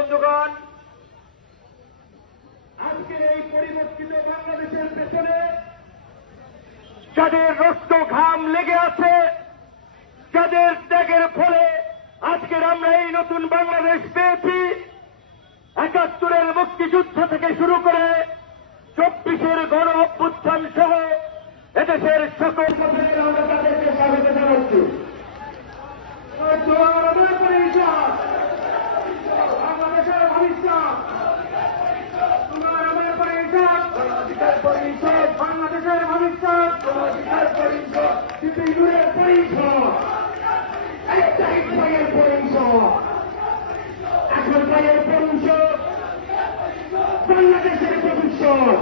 বন্ধুগণ, আজকের এই পরিবর্তিত বাংলাদেশের পেছনে যাদের রক্ত ঘাম লেগে আছে, যাদের ত্যাগের ফলে আজকের আমরা এই নতুন বাংলাদেশ পেয়েছি, ৭১-এর মুক্তিযুদ্ধ থেকে শুরু করে ২৪-এর গণ অভ্যুত্থান সহ এদেশের সকল আমরা তাদেরকে স্বাগত জানাচ্ছি। বাংলাদেশের ভবিষ্যৎ, বাংলাদেশের ভবিষ্যৎ, পরিষদ, এখন ভাইয়ের পরিষদ, বাংলাদেশের ভবিষ্যৎ।